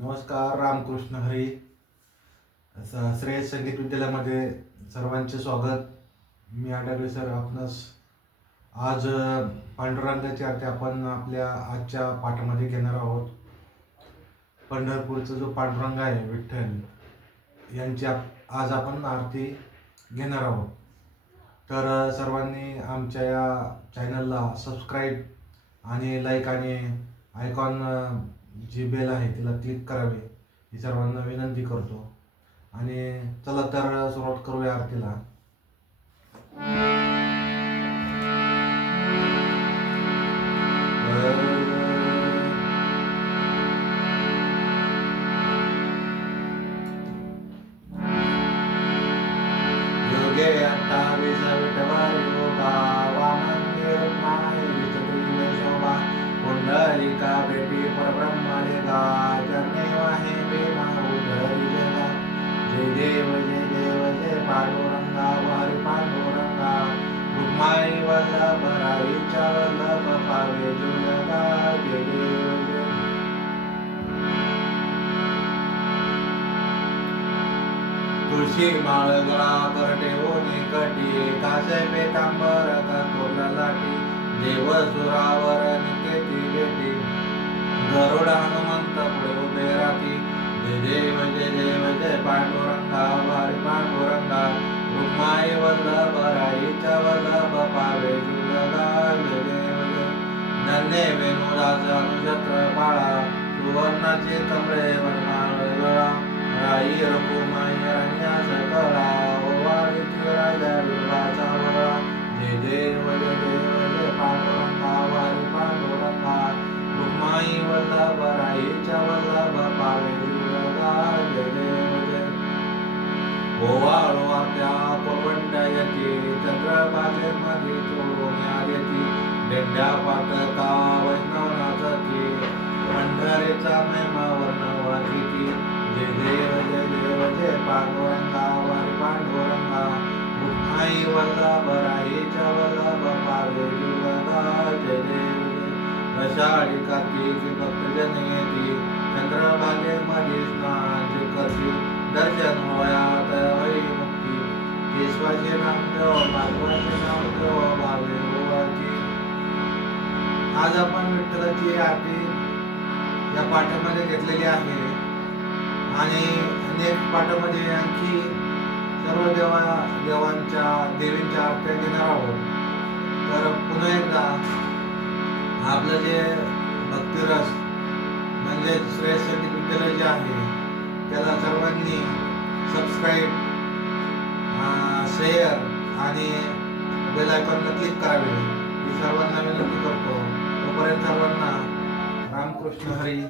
नमस्कार, रामकृष्ण हरी. श्रेयस संगीत विद्यालयामध्ये सर्वांचे स्वागत. मी आडागळे सर. आपणास आज पांडुरंगाची आरती आपण आपल्या आजच्या पाठामध्ये घेणार आहोत. पंढरपूरचा जो पांडुरंग आहे विठ्ठल यांची आज आपण आरती घेणार आहोत. तर सर्वांनी आमच्या या चॅनलला सबस्क्राईब आणि लाईक आणि आयकॉन जी बेल आहे तिला क्लिक करावे ही सर्वांना विनंती करतो. आणि चला तर सुरुवात करूया आरतीला. योगे 28 विठवारी शोभा, वामन निरुपमाय विचित्री शोभा, पुंडलिका बेटी परब्रह्म लेगा, जने वाहे बेमा उधरी जगा. जय देव जय देव जय पांडुरंगा, वारी पांडुरंगा, रुक्माई वल्लभ राईच्या वल्लभ पावे जुलगा. जय देव जय. तुळशी माळ गळा कर ठेवूनी कटी, कासे पेतांबर करोला लाटी, देव सुरावर निकेती बेटी, गरुड हनुमंत पुढे उभे राखी. जय देव जय पांडुरंगा, वारी पांडुरंगा, रुक्माई वल्लभ राईच्या वल्लभ पावे जुलगा. जय देव जय. धन्य वेणुदास अनुक्षत्र बाळा, सुवर्णाचे कमळे वनमाळ गळा, राई रघुमाई रंग्यास कळा, वारी राजा विठोबाचा वळा. जय देव जय पांडुरंगा, वारी पांडुरंगा, रुक्माई वल्लभ राईच्या वल्लभ पावे जुलगा. जय देव जय. ओवाळो त्या पवंड्या येते, चंद्रभागेमध्ये चोरून येते, डेंड्या पातका वैष्णव नाचती, पंढरीचा महिमा वर्णवाची. जय देव जय पांडुरंगा, वारी पांडुरंगा, रुक्माई वल्लभ राईच्या वल्लभ पावे जुलगा. जय देव जय. आषाढी कार्तिकी भक्तजन येती, चंद्रभागेमध्ये स्नान करती, दर्शन होयात होई मुक्ती, केशवाचे नाम देव माधवाचे नाम देव भावे होती. आज आपण विठ्ठलाची आरती या पाठामध्ये घेतलेली आहे आणि अनेक पाठामध्ये आणखी सर्व देवांच्या देवींच्या आरत्या घेणार आहोत. तर पुन्हा एकदा आपलं जे भक्तिरस म्हणजे श्रेयस संगीत विद्यालय जे आहे त्याला सर्वांनी सबस्क्राईब, शेअर आणि बेल आयकॉनला क्लिक करावे ही सर्वांना विनंती करतो. तोपर्यंत सर्वांना रामकृष्ण हरी.